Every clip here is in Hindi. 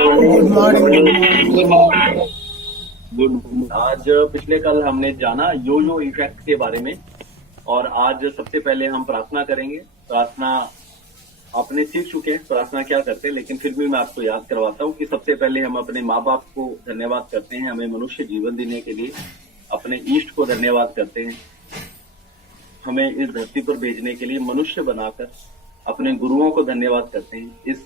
Good morning. गुड। आज पिछले कल हमने जाना यो यो इफेक्ट के बारे में, और आज सबसे पहले हम प्रार्थना करेंगे। प्रार्थना आपने सीख चुके हैं प्रार्थना क्या करते हैं, लेकिन फिर भी मैं आपको याद करवाता हूँ कि सबसे पहले हम अपने माँ बाप को धन्यवाद करते हैं हमें मनुष्य जीवन देने के लिए। अपने ईष्ट को धन्यवाद करते हैं हमें इस धरती पर भेजने के लिए मनुष्य बनाकर। अपने गुरुओं को धन्यवाद करते हैं इस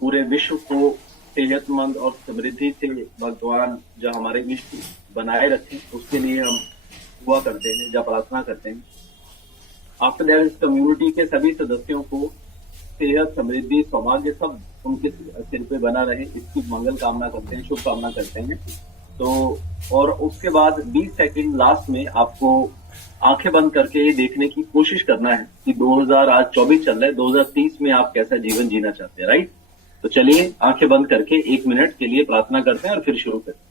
पूरे विश्व को सेहतमंद और समृद्धि से भगवान जो हमारे इष्ट बनाए रखें, उसके लिए हम दुआ करते हैं या प्रार्थना करते हैं। आफ्टर दैट इस कम्युनिटी के सभी सदस्यों को सेहत, समृद्धि, सौभाग्य सब उनके सिर पे बना रहे, इसकी मंगल कामना करते हैं, शुभकामना करते हैं। तो और उसके बाद 20 सेकंड लास्ट में आपको आंखें बंद करके ये देखने की कोशिश करना है कि 2024 चल रहा है, 2030 में आप कैसा जीवन जीना चाहते हैं, राइट। तो चलिए आंखें बंद करके 1 मिनट के लिए प्रार्थना करते हैं और फिर शुरू करते हैं।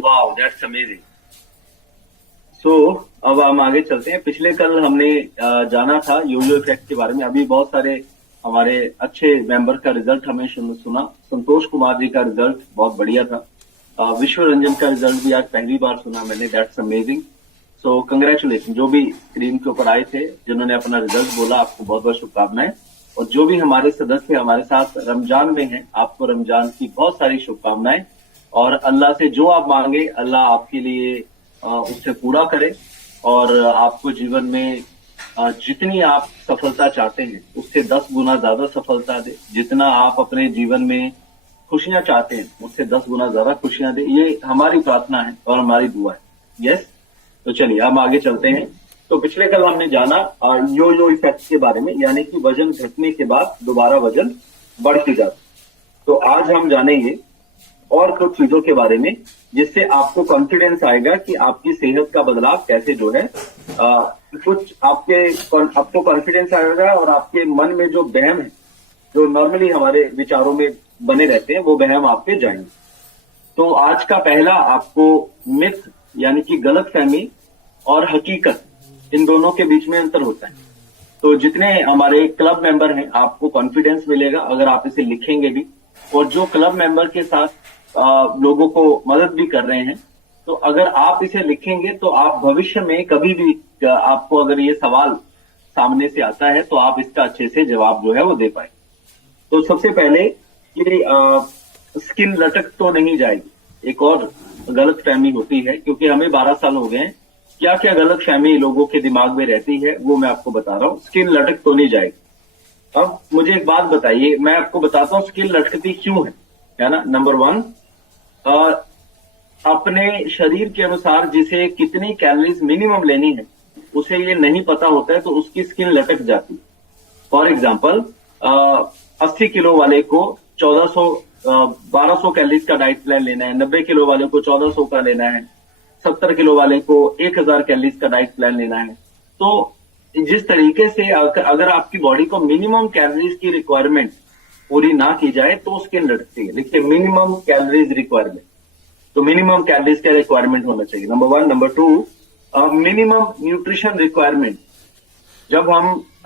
Wow, that's amazing. सो अब हम आगे चलते हैं। पिछले कल हमने जाना था योयो इफेक्ट के बारे में। अभी बहुत सारे हमारे अच्छे मेंबर का रिजल्ट हमें सुना। संतोष कुमार जी का रिजल्ट बहुत बढ़िया था। विश्व रंजन का रिजल्ट भी आज पहली बार सुना मैंने, दैट्स अमेजिंग। सो कंग्रेचुलेशन जो भी स्क्रीन के ऊपर आए थे, जिन्होंने अपना रिजल्ट बोला, आपको बहुत बहुत शुभकामनाएं। और जो भी हमारे सदस्य हमारे साथ रमजान में हैं, आपको रमजान की बहुत सारी शुभकामनाएं। और अल्लाह से जो आप मांगे अल्लाह आपके लिए उससे पूरा करे, और आपको जीवन में जितनी आप सफलता चाहते हैं उससे 10 गुना ज्यादा सफलता दे। जितना आप अपने जीवन में खुशियां चाहते हैं उससे 10 गुना ज्यादा खुशियां दे। ये हमारी प्रार्थना है और हमारी दुआ है। यस, तो चलिए हम आगे चलते हैं। तो पिछले कल हमने जाना यो यो इफेक्ट के बारे में, यानी कि वजन घटने के बाद दोबारा वजन बढ़ती जाती। तो आज हम जानेंगे और कुछ चीजों के बारे में जिससे आपको कॉन्फिडेंस आएगा कि आपकी सेहत का बदलाव कैसे जो है कुछ आपको कॉन्फिडेंस आएगा, और आपके मन में जो वहम है, जो नॉर्मली हमारे विचारों में बने रहते हैं, वो वहम आपके जाएंगे। तो आज का पहला आपको मिथ यानी कि गलतफहमी और हकीकत, इन दोनों के बीच में अंतर होता है। तो जितने हमारे क्लब मेंबर हैं आपको कॉन्फिडेंस मिलेगा अगर आप इसे लिखेंगे भी, और जो क्लब मेंबर के साथ लोगों को मदद भी कर रहे हैं, तो अगर आप इसे लिखेंगे तो आप भविष्य में कभी भी आपको अगर ये सवाल सामने से आता है तो आप इसका अच्छे से जवाब जो है वो दे पाए। तो सबसे पहले ये स्किन लटक तो नहीं जाएगी, एक और गलत फहमी होती है, क्योंकि हमें 12 साल हो गए हैं। क्या क्या गलत फहमी लोगों के दिमाग में रहती है वो मैं आपको बता रहा हूँ। स्किन लटक तो नहीं जाएगी। अब मुझे एक बात बताइए, मैं आपको बताता हूँ स्किन लटकती क्यों है ना। नंबर 1, अपने शरीर के अनुसार जिसे कितनी कैलोरीज मिनिमम लेनी है उसे ये नहीं पता होता है, तो उसकी स्किन लटक जाती है। फॉर एग्जाम्पल 80 किलो वाले को 1200 कैलोरीज का डाइट प्लान लेना है, 90 किलो वाले को 1400 का लेना है, 70 किलो वाले को 1000 कैलोरीज का डाइट प्लान लेना है। तो जिस तरीके से अगर आपकी बॉडी को मिनिमम कैलोरीज की रिक्वायरमेंट पूरी ना की जाए तो स्किन लटकती है। देखिए, मिनिमम कैलोरीज रिक्वायरमेंट, तो मिनिमम कैलोरीज का रिक्वायरमेंट होना चाहिए, number 1। Number 2, minimum nutrition requirement. जब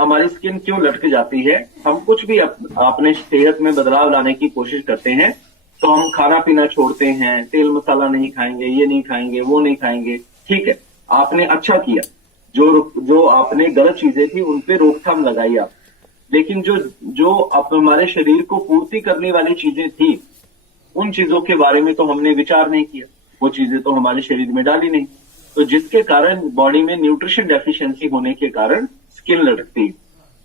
हमारी स्किन क्यों लटक जाती है, हम कुछ भी अपने सेहत में बदलाव लाने की कोशिश करते हैं तो हम खाना पीना छोड़ते हैं, तेल मसाला नहीं खाएंगे, ये नहीं खाएंगे, वो नहीं खाएंगे, ठीक है, आपने अच्छा किया। जो आपने गलत चीजें थी उन पे रोकथाम लगाई आप, लेकिन जो जो आप हमारे शरीर को पूर्ति करने वाली चीजें थी उन चीजों के बारे में तो हमने विचार नहीं किया, वो चीजें तो हमारे शरीर में डाली नहीं, तो जिसके कारण बॉडी में न्यूट्रिशन डेफिशिएंसी होने के कारण स्किन लटकती है।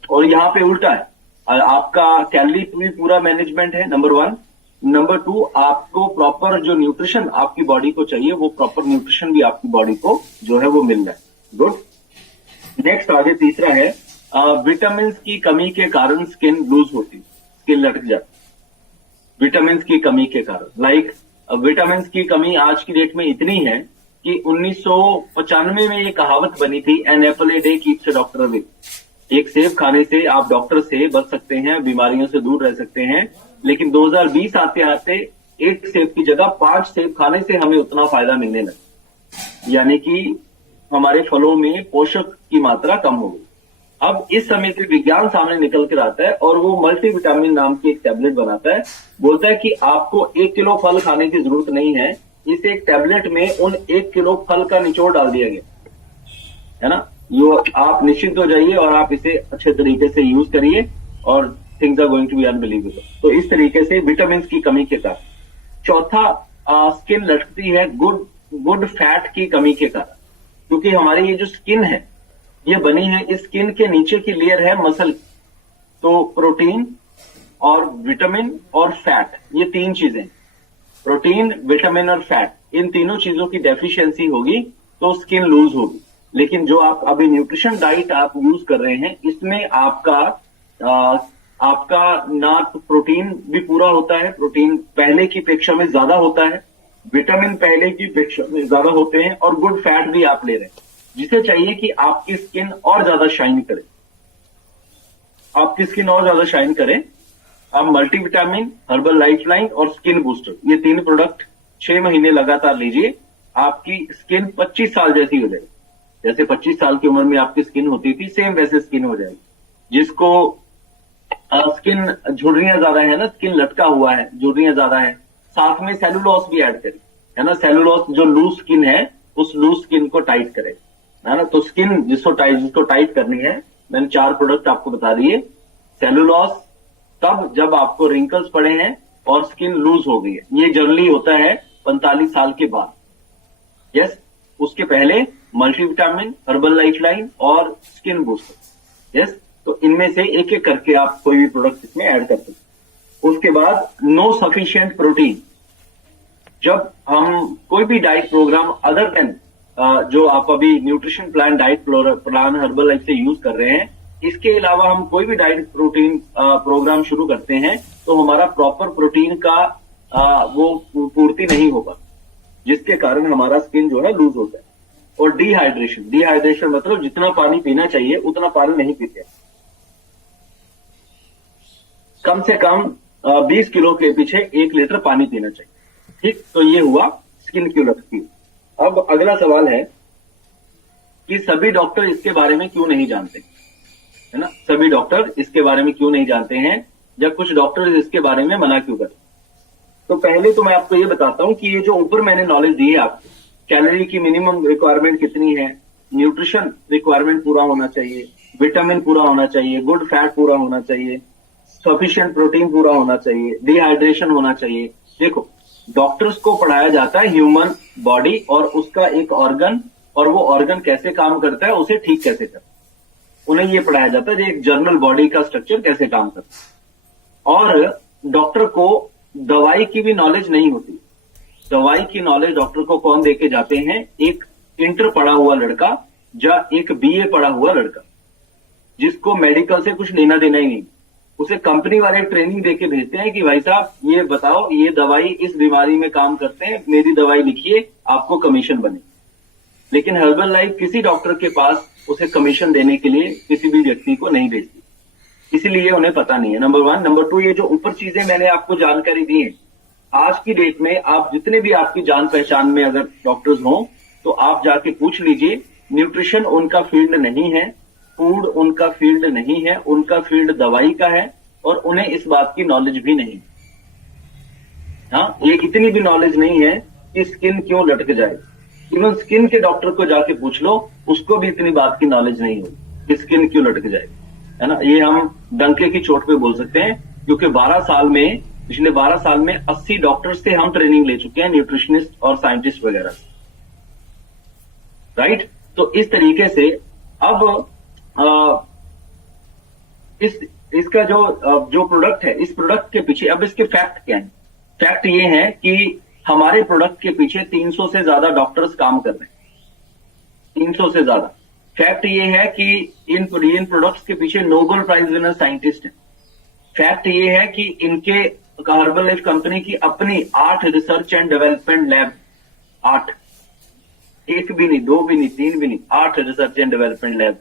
और यहाँ पे उल्टा है, आपका कैलोरी भी पूरा मैनेजमेंट है, नंबर 1। नंबर 2, आपको प्रॉपर जो न्यूट्रिशन आपकी बॉडी को चाहिए वो प्रॉपर न्यूट्रिशन भी आपकी बॉडी को जो है वो मिल रहा है। गुड। नेक्स्ट आगे तीसरा है, विटामिन की कमी के कारण स्किन लूज होती, स्किन लटक जाती विटामिन की कमी के कारण। लाइक विटामिन की कमी आज की डेट में इतनी है कि 1995 में ये कहावत बनी थी, an apple a day keeps a doctor away. एक सेब खाने से आप डॉक्टर से बच सकते हैं, बीमारियों से दूर रह सकते हैं, लेकिन 2020 आते आते एक सेब की जगह 5 सेब खाने से हमें उतना फायदा मिलने लगा, यानी कि हमारे फलों में पोषक की मात्रा कम हो गई। अब इस समय पे विज्ञान सामने निकल कर आता है और वो मल्टीविटामिन नाम की एक टैबलेट बनाता है, बोलता है कि आपको 1 किलो फल खाने की जरूरत नहीं है, इस एक टैबलेट में उन 1 किलो फल का निचोड़ डाल दिया गया है ना। आप निश्चिंत हो जाइए और आप इसे अच्छे तरीके से यूज करिए और things are going to be unbelievable. तो इस तरीके से विटामिन की कमी के कारण। चौथा, स्किन लटकती है गुड फैट की कमी के कारण, क्योंकि हमारी ये जो स्किन है ये बनी है, इस स्किन के नीचे की लेयर है मसल, तो प्रोटीन और विटामिन और फैट, ये 3 चीजें, प्रोटीन विटामिन और फैट, इन तीनों चीजों की डेफिशिएंसी होगी तो स्किन लूज होगी। लेकिन जो आप अभी न्यूट्रिशन डाइट आप यूज कर रहे हैं इसमें आपका ना तो प्रोटीन भी पूरा होता है, प्रोटीन पहले की अपेक्षा में ज्यादा होता है, विटामिन पहले की अपेक्षा में ज्यादा होते हैं, और गुड फैट भी आप ले रहे हैं, जिसे चाहिए कि आपकी स्किन और ज्यादा शाइन करे, आपकी स्किन और ज्यादा शाइन करे। आप मल्टीविटामिन, हर्बल लाइफलाइन और स्किन बूस्टर, ये 3 प्रोडक्ट 6 महीने लगातार लीजिए, आपकी स्किन 25 साल जैसी हो जाएगी। जैसे 25 साल की उम्र में आपकी स्किन होती थी, सेम वैसे स्किन हो जाएगी। जिसको स्किन झुर्रियां ज्यादा है ना, स्किन लटका हुआ है, झुर्रियां ज्यादा है, साथ में सेलुलोस भी ऐड करें, है ना। सेलुलोस जो लूज स्किन है उस लूज स्किन को टाइट करे, है ना। तो स्किन जिसको टाइट करनी है, मैंने 4 प्रोडक्ट आपको बता दिए। सेलुलोस तब जब आपको रिंकल्स पड़े हैं और स्किन लूज हो गई है, ये जनरली होता है 45 साल के बाद। यस, उसके पहले मल्टीविटामिन, हर्बल लाइफलाइन और स्किन बूस्टर। यस, तो इनमें से एक एक करके आप कोई भी प्रोडक्ट इसमें ऐड कर सकते हैं। उसके बाद नो सफिशिएंट प्रोटीन, जब हम कोई भी डाइट प्रोग्राम अदर देन जो आप अभी nutrition plan, diet plan herbal life से यूज कर रहे हैं, इसके अलावा हम कोई भी डाइट प्रोटीन प्रोग्राम शुरू करते हैं तो हमारा प्रॉपर प्रोटीन का वो पूर्ति नहीं होगा, जिसके कारण हमारा स्किन जो है लूज होता है। और डिहाइड्रेशन मतलब जितना पानी पीना चाहिए उतना पानी नहीं पीते, कम से कम 20 किलो के पीछे 1 लीटर पानी पीना चाहिए। ठीक, तो ये हुआ स्किन क्यों लगती है। अब अगला सवाल है कि सभी डॉक्टर इसके बारे में क्यों नहीं जानते, है ना। सभी डॉक्टर इसके बारे में क्यों नहीं जानते हैं, या कुछ डॉक्टर इसके बारे में मना क्यों करते। तो पहले तो मैं आपको ये बताता हूं कि ये जो ऊपर मैंने नॉलेज दी है आपको, कैलोरी की मिनिमम रिक्वायरमेंट कितनी है, न्यूट्रिशन रिक्वायरमेंट पूरा होना चाहिए, विटामिन पूरा होना चाहिए, गुड फैट पूरा होना चाहिए, सफिशिएंट प्रोटीन पूरा होना चाहिए, डिहाइड्रेशन होना चाहिए। देखो, डॉक्टर्स को पढ़ाया जाता है ह्यूमन बॉडी और उसका एक ऑर्गन, और वो ऑर्गन कैसे काम करता है, उसे ठीक कैसे करता है, उन्हें ये पढ़ाया जाता है एक जनरल बॉडी का स्ट्रक्चर कैसे काम करता है। और डॉक्टर को दवाई की भी नॉलेज नहीं होती। दवाई की नॉलेज डॉक्टर को कौन देके जाते हैं, एक इंटर पढ़ा हुआ लड़का या एक बीए पढ़ा हुआ लड़का, जिसको मेडिकल से कुछ लेना देना ही नहीं। उसे कंपनी वाले ट्रेनिंग देके भेजते हैं कि भाई साहब ये बताओ, ये दवाई इस बीमारी में काम करते हैं, मेरी दवाई लिखिए, आपको कमीशन बने। लेकिन हर्बल लाइफ किसी डॉक्टर के पास उसे कमीशन देने के लिए किसी भी व्यक्ति को नहीं भेजती, इसीलिए उन्हें पता नहीं है, नंबर 1। नंबर 2, ये जो ऊपर चीजें मैंने आपको जानकारी दी है, आज की डेट में आप जितने भी आपकी जान पहचान में अगर डॉक्टर्स हों तो आप जाके पूछ लीजिए, न्यूट्रिशन उनका फील्ड नहीं है, फूड उनका फील्ड नहीं है, उनका फील्ड दवाई का है, और उन्हें इस बात की नॉलेज भी नहीं। हाँ, ये इतनी भी नॉलेज नहीं है कि स्किन क्यों लटक जाए। इवन स्किन के डॉक्टर को जाके पूछ लो, उसको भी इतनी बात की नॉलेज नहीं होगी कि स्किन क्यों लटक जाएगी, है ना। ये हम डंके की चोट पे बोल सकते हैं, क्योंकि 12 साल में, पिछले 12 साल में 80 डॉक्टर्स से हम ट्रेनिंग ले चुके हैं, न्यूट्रिशनिस्ट और साइंटिस्ट वगैरह से, राइट। तो इस तरीके से अब इसका जो प्रोडक्ट है, इस प्रोडक्ट के पीछे अब इसके फैक्ट क्या है। फैक्ट ये है कि हमारे प्रोडक्ट के पीछे 300 से ज्यादा डॉक्टर्स काम कर रहे हैं, 300 से ज्यादा। फैक्ट ये है कि इन प्रोडक्ट्स के पीछे नोबेल प्राइज विनर साइंटिस्ट हैं। फैक्ट ये है कि इनके हर्बल लाइफ कंपनी की अपनी 8 रिसर्च एंड डेवलपमेंट लैब, 8, एक भी नहीं, 2 भी नहीं, 3 भी नहीं, 8 रिसर्च एंड डेवलपमेंट लैब।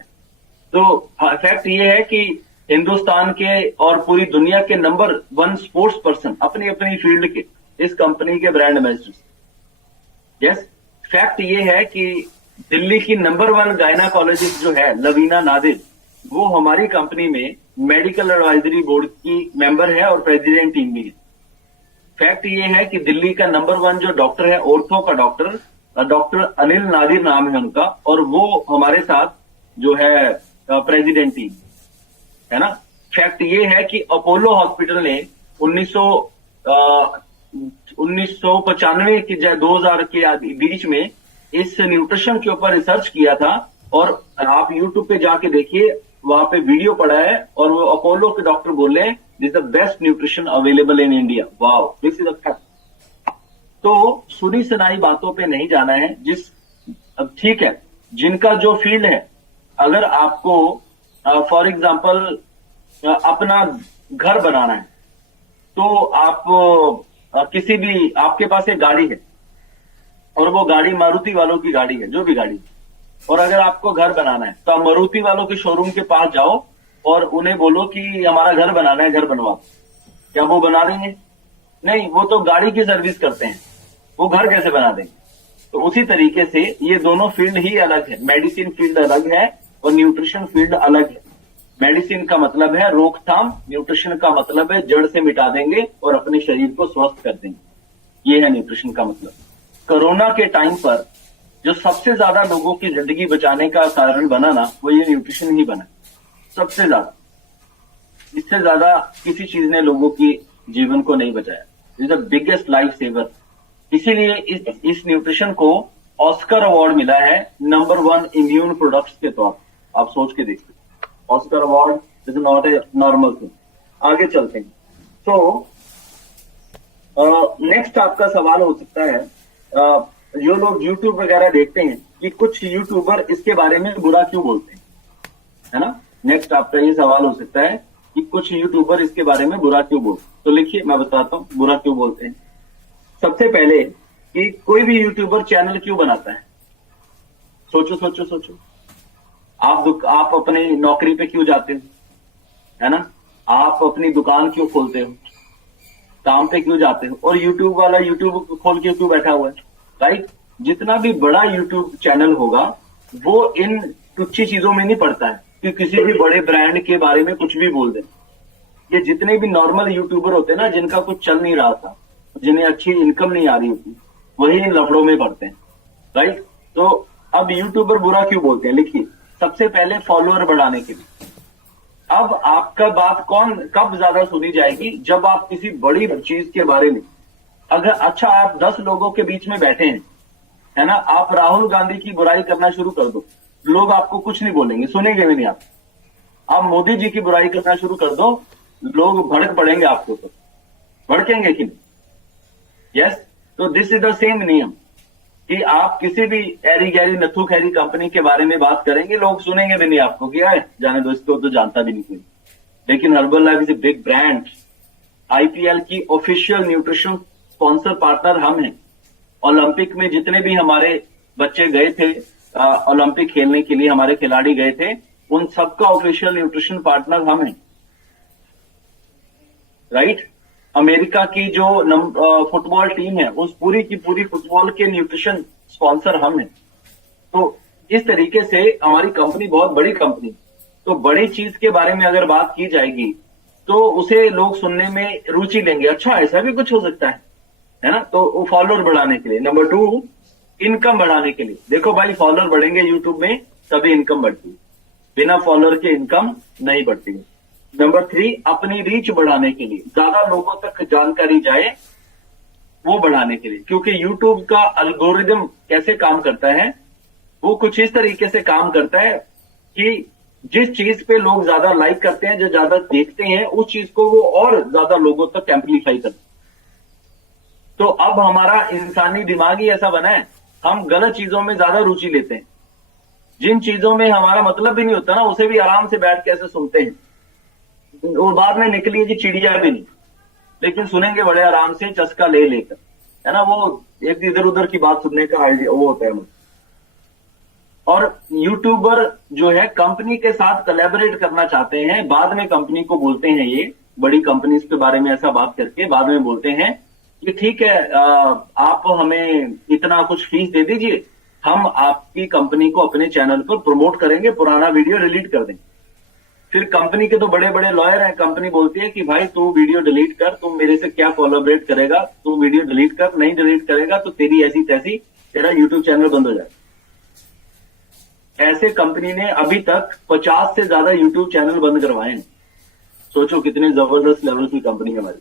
तो फैक्ट ये है कि हिंदुस्तान के और पूरी दुनिया के नंबर 1 स्पोर्ट्स पर्सन अपनी अपनी फील्ड के इस कंपनी के ब्रांड एम्बेसडर। यस, फैक्ट ये है कि दिल्ली की नंबर 1 गायनाकोलॉजिस्ट जो है लवीना नादिर, वो हमारी कंपनी में मेडिकल एडवाइजरी बोर्ड की मेंबर है और प्रेसिडेंट टीम भी है। फैक्ट ये है कि दिल्ली का नंबर 1 जो डॉक्टर है, ऑर्थो का डॉक्टर अनिल नादिर नाम है उनका, और वो हमारे साथ जो है प्रेसिडेंट टीम, है ना। फैक्ट ये है कि अपोलो हॉस्पिटल ने 1995 की 2000 के बीच में इस न्यूट्रिशन के ऊपर रिसर्च किया था, और आप यूट्यूब पे जाके देखिए, वहां पे वीडियो पड़ा है, और वो अपोलो के डॉक्टर बोल रहे हैं this the best nutrition available in India. Wow, this is a fact. तो सुनी सुनाई बातों पे नहीं जाना है। अब ठीक है, जिनका जो फील्ड है, अगर आपको फॉर एग्जांपल अपना घर बनाना है, तो आप किसी भी, आपके पास एक गाड़ी है और वो गाड़ी मारुति वालों की गाड़ी है, जो भी गाड़ी, और अगर आपको घर बनाना है तो आप मारुति वालों के शोरूम के पास जाओ और उन्हें बोलो कि हमारा घर बनाना है, घर बनवा। क्या वो बना देंगे? नहीं, वो तो गाड़ी की सर्विस करते हैं, वो घर कैसे बना देंगे। तो उसी तरीके से ये दोनों फील्ड ही अलग है। मेडिसिन फील्ड अलग है और न्यूट्रिशन फील्ड अलग है। मेडिसिन का मतलब है रोकथाम, न्यूट्रिशन का मतलब है जड़ से मिटा देंगे और अपने शरीर को स्वस्थ कर देंगे। ये है न्यूट्रिशन का मतलब। कोरोना के टाइम पर जो सबसे ज्यादा लोगों की जिंदगी बचाने का कारण बना ना, वो ये न्यूट्रिशन ही बना, सबसे ज्यादा। इससे ज्यादा किसी चीज ने लोगों की जीवन को नहीं बचाया। Is the biggest life saver. इसीलिए इस न्यूट्रिशन को ऑस्कर अवार्ड मिला है नंबर 1 इम्यून प्रोडक्ट्स के तौर पर। आप सोच के देखिए, Oscar award is not a normal thing. आगे चलते हैं। तो नेक्स्ट आपका सवाल हो सकता है, जो लोग यूट्यूब वगैरह देखते हैं कि कुछ यूट्यूबर इसके बारे में बुरा क्यों बोलते हैं, है ना। नेक्स्ट आपका ये सवाल हो सकता है कि कुछ यूट्यूबर इसके बारे में बुरा क्यों बोलते हैं। तो लिखिए, मैं बताता हूं बुरा क्यों बोलते हैं। सबसे पहले कि कोई भी यूट्यूबर चैनल क्यों बनाता है। सोचो सोचो सोचो। आप अपनी नौकरी पे क्यों जाते हो, है ना। आप अपनी दुकान क्यों खोलते हो, काम पे क्यों जाते हो, और यूट्यूब वाला यूट्यूब खोल के क्यों बैठा हुआ है, राइट। जितना भी बड़ा यूट्यूब चैनल होगा वो इन तुच्छी चीजों में नहीं पड़ता है कि किसी भी बड़े ब्रांड के बारे में कुछ भी बोल दे। ये जितने भी नॉर्मल यूट्यूबर होते हैं ना, जिनका कुछ चल नहीं रहा था, जिन्हें अच्छी इनकम नहीं आ रही होती, वही इन लफड़ों में पड़ते हैं, राइट। तो अब यूट्यूबर बुरा क्यों बोलते हैं, लिखिए। सबसे पहले फॉलोअर बढ़ाने के लिए। अब आपका बात कब ज्यादा सुनी जाएगी, जब आप किसी बड़ी चीज के बारे में, अगर अच्छा आप 10 लोगों के बीच में बैठे हैं, है ना, आप राहुल गांधी की बुराई करना शुरू कर दो, लोग आपको कुछ नहीं बोलेंगे, सुनेंगे भी नहीं आप मोदी जी की बुराई करना शुरू कर दो, लोग भड़क पड़ेंगे आपके ऊपर, भड़केंगे कि नहीं। यस, तो दिस इज द सेम नियम कि आप किसी भी एरी गैरी नथु खैरी कंपनी के बारे में बात करेंगे, लोग सुनेंगे भी नहीं आपको कि आए जाने दो, इसको तो जानता भी नहीं कोई। लेकिन herbal life is a big brand. IPL की ऑफिशियल न्यूट्रिशन स्पॉन्सर पार्टनर हम हैं। ओलंपिक में जितने भी हमारे बच्चे गए थे, ओलंपिक खेलने के लिए हमारे खिलाड़ी गए थे, उन सबका ऑफिशियल न्यूट्रिशन पार्टनर हम हैं, राइट। अमेरिका की जो फुटबॉल टीम है, उस पूरी की पूरी फुटबॉल के न्यूट्रिशन स्पॉन्सर हम हैं। तो इस तरीके से हमारी कंपनी बहुत बड़ी कंपनी। तो बड़ी चीज के बारे में अगर बात की जाएगी तो उसे लोग सुनने में रुचि लेंगे, अच्छा ऐसा भी कुछ हो सकता है ना। तो वो फॉलोअर बढ़ाने के लिए। नंबर 2, इनकम बढ़ाने के लिए। देखो भाई, फॉलोअर बढ़ेंगे यूट्यूब में तभी इनकम बढ़ती है, बिना फॉलोअर के इनकम नहीं बढ़ती है। नंबर 3, अपनी रीच बढ़ाने के लिए, ज्यादा लोगों तक जानकारी जाए वो बढ़ाने के लिए। क्योंकि यूट्यूब का अल्गोरिदम कैसे काम करता है, वो कुछ इस तरीके से काम करता है कि जिस चीज पे लोग ज्यादा लाइक करते हैं, जो ज्यादा देखते हैं, उस चीज को वो और ज्यादा लोगों तक एम्पलीफाई करते हैं। तो अब हमारा इंसानी दिमाग ही ऐसा बना है, हम गलत चीजों में ज्यादा रुचि लेते हैं। जिन चीजों में हमारा मतलब भी नहीं होता ना, उसे भी आराम से बैठ के ऐसे सुनते हैं। वो बाद में निकली है जी चिड़िया भी नहीं, लेकिन सुनेंगे बड़े आराम से, चस्का ले लेकर, है ना। वो एक इधर उधर की बात सुनने का आइडिया वो होता है मुझे। और यूट्यूबर जो है कंपनी के साथ कोलैबोरेट करना चाहते हैं, बाद में कंपनी को बोलते हैं, ये बड़ी कंपनीज के बारे में ऐसा बात करके बाद में बोलते हैं कि ठीक है, आप हमें इतना कुछ फीस दे दीजिए, हम आपकी कंपनी को अपने चैनल पर प्रमोट करेंगे, पुराना वीडियो डिलीट कर देंगे। फिर कंपनी के तो बड़े बड़े लॉयर हैं, कंपनी बोलती है कि भाई तू वीडियो डिलीट कर, तुम मेरे से क्या कोलैबोरेट करेगा, तू वीडियो डिलीट कर, नहीं डिलीट करेगा तो तेरी ऐसी तैसी, तेरा यूट्यूब चैनल बंद हो जाएगा। ऐसे कंपनी ने अभी तक 50 से ज्यादा यूट्यूब चैनल बंद करवाए हैं। सोचो कितने जबरदस्त लेवल की कंपनी है हमारी।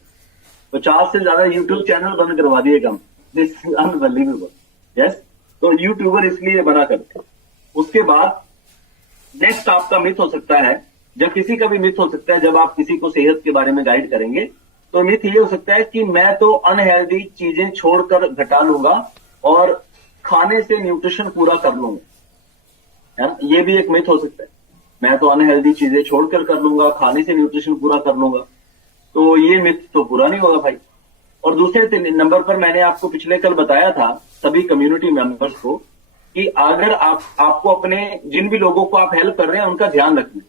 50 से ज्यादा यूट्यूब चैनल बंद करवा दिए कंपनी, दिस अनबिलीवेबल। यस, तो यूट्यूबर इसलिए बना करते हैं। उसके बाद नेक्स्ट आपका मिथ हो सकता है, जब किसी का भी मिथ हो सकता है, जब आप किसी को सेहत के बारे में गाइड करेंगे, तो मिथ ये हो सकता है कि मैं तो अनहेल्दी चीजें छोड़कर घटा लूंगा और खाने से न्यूट्रिशन पूरा कर लूंगा, है ना। ये भी एक मिथ हो सकता है, मैं तो अनहेल्दी चीजें छोड़कर कर लूंगा, खाने से न्यूट्रिशन पूरा कर लूंगा। तो ये मिथ तो पूरा नहीं होगा भाई। और दूसरे नंबर पर मैंने आपको पिछले कल बताया था सभी कम्युनिटी मेंबर्स को कि अगर आपको अपने जिन भी लोगों को आप हेल्प कर रहे हैं उनका ध्यान रखना।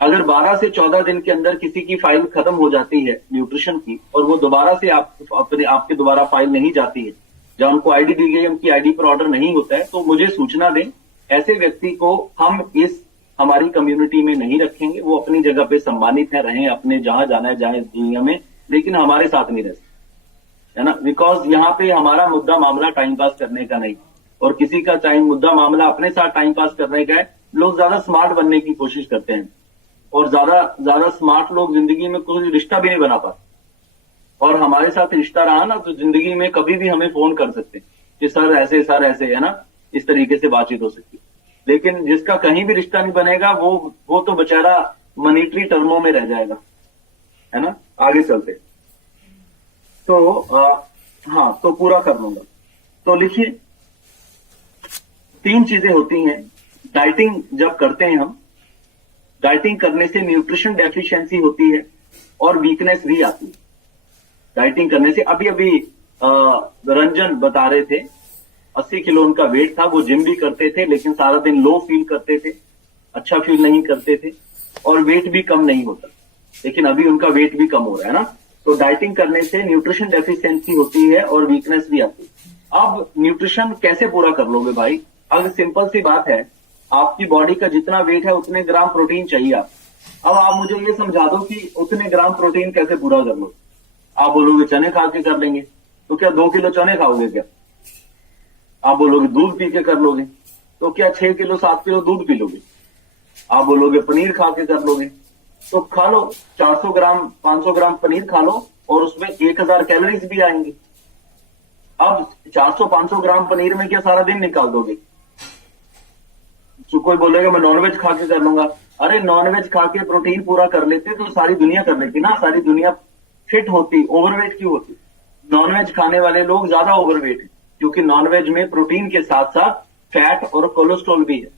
अगर 12 से 14 दिन के अंदर किसी की फाइल खत्म हो जाती है न्यूट्रिशन की, और वो दोबारा से आपके दोबारा फाइल नहीं जाती है, जहां उनको आईडी दी गई उनकी आईडी पर ऑर्डर नहीं होता है, तो मुझे सूचना दें। ऐसे व्यक्ति को हम इस हमारी कम्युनिटी में नहीं रखेंगे। वो अपनी जगह पे सम्मानित है, रहें अपने जहां जाना है जाए दुनिया में, लेकिन हमारे साथ नहीं रह सकते, है ना। बिकॉज यहाँ पे हमारा मुद्दा मामला टाइम पास करने का नहीं, और किसी का मुद्दा मामला अपने साथ टाइम पास करने का है। लोग ज्यादा स्मार्ट बनने की कोशिश करते हैं, और ज्यादा स्मार्ट लोग जिंदगी में कोई रिश्ता भी नहीं बना पाते। और हमारे साथ रिश्ता रहा ना, तो जिंदगी में कभी भी हमें फोन कर सकते हैं कि सर ऐसे, है ना, इस तरीके से बातचीत हो सकती है। लेकिन जिसका कहीं भी रिश्ता नहीं बनेगा, वो तो बेचारा मॉनिटरी टर्मों में रह जाएगा, है ना। आगे चलते तो हाँ, तो पूरा कर लूंगा। तो लिखिए, 3 चीजें होती हैं डाइटिंग जब करते हैं हम। डाइटिंग करने से न्यूट्रिशन डेफिशिएंसी होती है और वीकनेस भी आती है। डाइटिंग करने से अभी रंजन बता रहे थे, 80 किलो उनका वेट था, वो जिम भी करते थे, लेकिन सारा दिन लो फील करते थे, अच्छा फील नहीं करते थे, और वेट भी कम नहीं होता। लेकिन अभी उनका वेट भी कम हो रहा है ना। तो डाइटिंग करने से न्यूट्रिशन डेफिशिएंसी होती है और वीकनेस भी आती है। अब न्यूट्रिशन कैसे पूरा कर लोगे भाई? अगर सिंपल सी बात है, आपकी बॉडी का जितना वेट है उतने ग्राम प्रोटीन चाहिए आप। अब आप मुझे ये समझा दो कि उतने ग्राम प्रोटीन कैसे पूरा कर लो। आप बोलोगे चने खा के कर लेंगे, तो क्या 2 किलो चने खाओगे क्या? आप बोलोगे दूध पी के कर लोगे, तो क्या 6 किलो 7 किलो दूध पी लोगे? आप बोलोगे पनीर खा के कर लोगे, तो खा लो 400 ग्राम 500 ग्राम पनीर खा लो, और उसमें 1000 कैलोरीज भी आएंगी। अब 400-500 ग्राम पनीर में क्या सारा दिन निकाल दोगे? तो कोई बोलेगा मैं नॉनवेज खा के कर लूंगा। अरे नॉनवेज खा के प्रोटीन पूरा कर लेते तो सारी दुनिया कर लेती ना, सारी दुनिया फिट होती, ओवरवेट क्यों होती? नॉनवेज खाने वाले लोग ज्यादा ओवरवेट है, क्योंकि नॉनवेज में प्रोटीन के साथ साथ फैट और कोलेस्ट्रॉल भी है,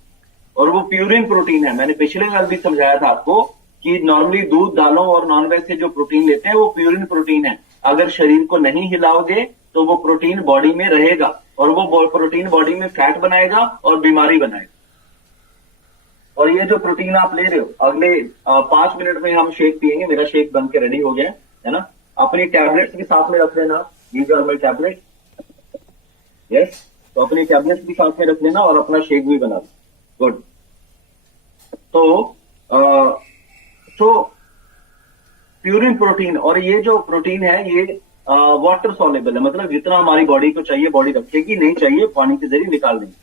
और वो प्यूरिन प्रोटीन है। मैंने पिछले बार भी समझाया था आपको कि नॉर्मली दूध, दालों और नॉनवेज से जो प्रोटीन लेते हैं वो प्यूरिन प्रोटीन है। अगर शरीर को नहीं हिलाओगे तो वो प्रोटीन बॉडी में रहेगा, और वो प्रोटीन बॉडी में फैट बनाएगा और बीमारी बनाएगा। और ये जो प्रोटीन आप ले रहे हो, अगले 5 मिनट में हम शेक पियेंगे। मेरा शेक बन के रेडी हो गया है ना। अपनी टैबलेट्स भी साथ में रख लेना, these are my tablet. Yes, तो अपनी टैबलेट्स भी साथ में रख लेना और अपना शेक भी बना लो। गुड। तो प्यूरिन प्रोटीन, और ये जो प्रोटीन है ये वाटर सॉल्युबल है, मतलब जितना हमारी बॉडी को चाहिए बॉडी रखेगी, नहीं चाहिए पानी के जरिए निकाल देंगे।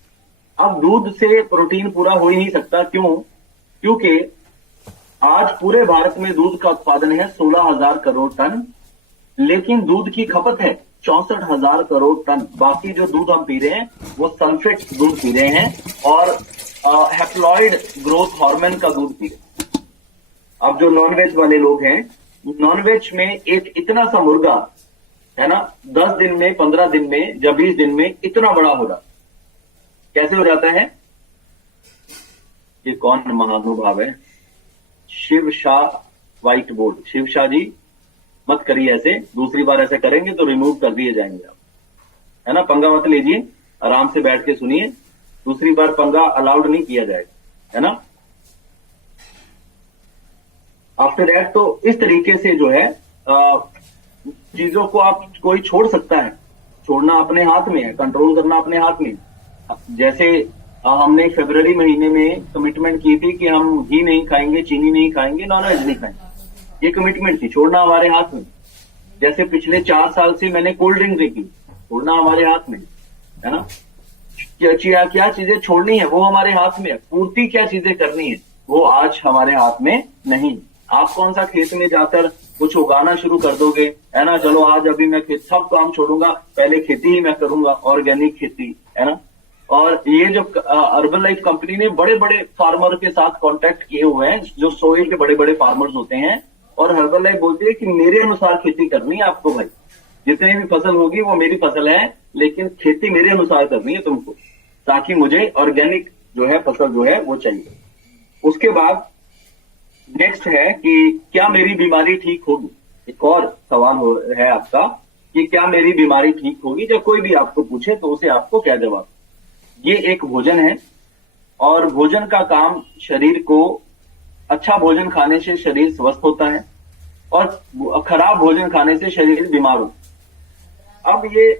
अब दूध से प्रोटीन पूरा हो ही नहीं सकता, क्यों? क्योंकि आज पूरे भारत में दूध का उत्पादन है 16,000 करोड़ टन, लेकिन दूध की खपत है 64,000 करोड़ टन। बाकी जो दूध हम पी रहे हैं वो सल्फेट दूध पी रहे हैं और हैप्लॉइड ग्रोथ हार्मोन का दूध पी रहे हैं। अब जो नॉनवेज वाले लोग हैं, नॉनवेज में एक इतना सा मुर्गा है ना, 10 दिन में, 15 दिन में या 20 दिन में इतना बड़ा हो रहा, कैसे हो जाता है? ये कौन महानुभाव है? Shiv Shah whiteboard. शिव शाह जी मत करिए ऐसे, दूसरी बार ऐसे करेंगे तो रिमूव कर दिए जाएंगे आप, है ना। पंगा मत लीजिए, आराम से बैठ के सुनिए, दूसरी बार पंगा अलाउड नहीं किया जाएगा, है ना। आफ्टर दैट तो इस तरीके से जो है चीजों को आप कोई छोड़ सकता है, छोड़ना अपने हाथ में है, कंट्रोल करना अपने हाथ में। जैसे हमने फरवरी महीने में कमिटमेंट की थी कि हम घी नहीं खाएंगे, चीनी नहीं खाएंगे, नॉनवेज नहीं खाएंगे, ये कमिटमेंट थी, छोड़ना हमारे हाथ में। जैसे पिछले 4 साल से मैंने कोल्ड ड्रिंक नहीं पी, छोड़ना हमारे हाथ में, है ना। क्या चीजें छोड़नी है वो हमारे हाथ में है, पूर्ति क्या चीजें करनी है वो आज हमारे हाथ में नहीं। आप कौन सा खेत में जाकर कुछ उगाना शुरू कर दोगे, है ना, चलो आज अभी मैं सब काम छोड़ूंगा, पहले खेती ही मैं करूंगा, ऑर्गेनिक खेती, है ना। और ये जो अर्बन लाइफ कंपनी ने बड़े बड़े फार्मर के साथ कांटेक्ट किए हुए हैं, जो सोइल के बड़े बड़े फार्मर्स होते हैं, और हर्बल लाइफ बोलती है कि मेरे अनुसार खेती करनी है आपको भाई, जितनी भी फसल होगी वो मेरी फसल है, लेकिन खेती मेरे अनुसार करनी है तुमको, ताकि मुझे ऑर्गेनिक जो है फसल जो है वो चाहिए। उसके बाद नेक्स्ट है कि क्या मेरी बीमारी ठीक होगी। एक और सवाल है आपका कि क्या मेरी बीमारी ठीक होगी, जब कोई भी आपको पूछे तो उसे आपको क्या जवाब। ये एक भोजन है, और भोजन का काम शरीर को, अच्छा भोजन खाने से शरीर स्वस्थ होता है, और खराब भोजन खाने से शरीर बीमार होता है। अब ये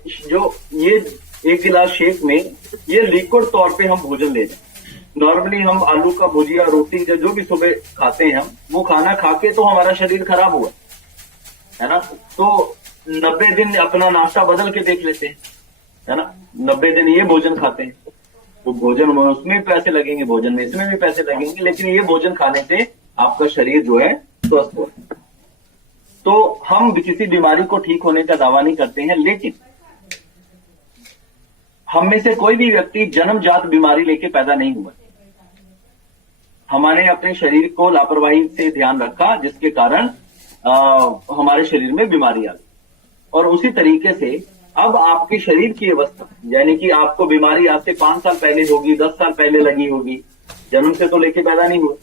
1 गिलास शेक में ये लिक्विड तौर पे हम भोजन ले जाए। नॉर्मली हम आलू का भुजिया, रोटी जो भी सुबह खाते हैं हम, वो खाना खा के तो हमारा शरीर खराब हुआ, है ना। तो 90 दिन अपना नाश्ता बदल के देख लेते हैं, है ना। 90 दिन ये भोजन खाते हैं, तो भोजन में उसमें पैसे लगेंगे, भोजन में इसमें भी पैसे लगेंगे, लेकिन ये भोजन खाने से आपका शरीर जो है स्वस्थ हो। तो हम किसी बीमारी को ठीक होने का दावा नहीं करते हैं, लेकिन हम में से कोई भी व्यक्ति जन्मजात बीमारी लेके पैदा नहीं हुआ। हमने अपने शरीर को लापरवाही से ध्यान रखा, जिसके कारण हमारे शरीर में बीमारी आ गई। और उसी तरीके से अब आपके शरीर की अवस्था, यानी कि आपको बीमारी आज से 5 साल पहले होगी, 10 साल पहले लगी होगी, जन्म से तो लेके पैदा नहीं हुआ।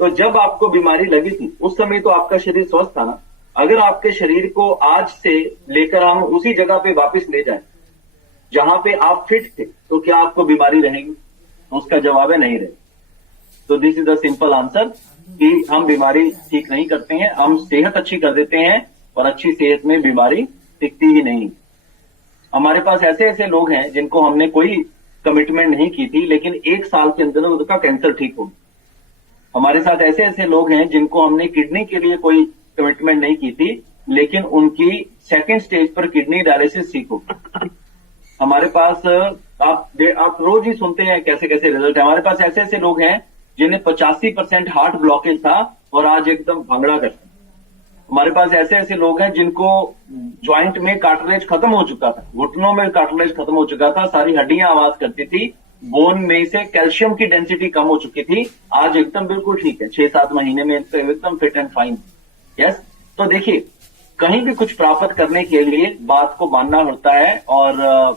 तो जब आपको बीमारी लगी थी उस समय तो आपका शरीर स्वस्थ था ना। अगर आपके शरीर को आज से लेकर हम उसी जगह पे वापस ले जाए जहां पे आप फिट थे, तो क्या आपको बीमारी रहेगी? तो उसका जवाब है नहीं रहेगी। तो this is the simple answer कि हम बीमारी ठीक नहीं करते हैं, हम सेहत अच्छी कर देते हैं, और अच्छी सेहत में बीमारी टिकती ही नहीं। हमारे पास ऐसे ऐसे लोग हैं जिनको हमने कोई कमिटमेंट नहीं की थी, लेकिन 1 साल के अंदर उनका कैंसर ठीक हो। हमारे साथ ऐसे ऐसे लोग हैं जिनको हमने किडनी के लिए कोई कमिटमेंट नहीं की थी, लेकिन उनकी 2nd स्टेज पर किडनी डायलिसिस ठीक हो। हमारे पास आप रोज ही सुनते हैं कैसे कैसे रिजल्ट है। हमारे पास ऐसे ऐसे लोग हैं जिन्हें 85% हार्ट ब्लॉकेज था और आज एकदम भंगड़ा करते हैं। हमारे पास ऐसे ऐसे लोग हैं जिनको ज्वाइंट में कार्टिलेज खत्म हो चुका था, घुटनों में कार्टिलेज खत्म हो चुका था, सारी हड्डियां आवाज करती थी, बोन में से कैल्शियम की डेंसिटी कम हो चुकी थी, आज एकदम बिल्कुल ठीक है, 6-7 महीने में एकदम फिट एंड फाइन। यस, तो देखिए, कहीं भी कुछ प्राप्त करने के लिए बात को मानना होता है, और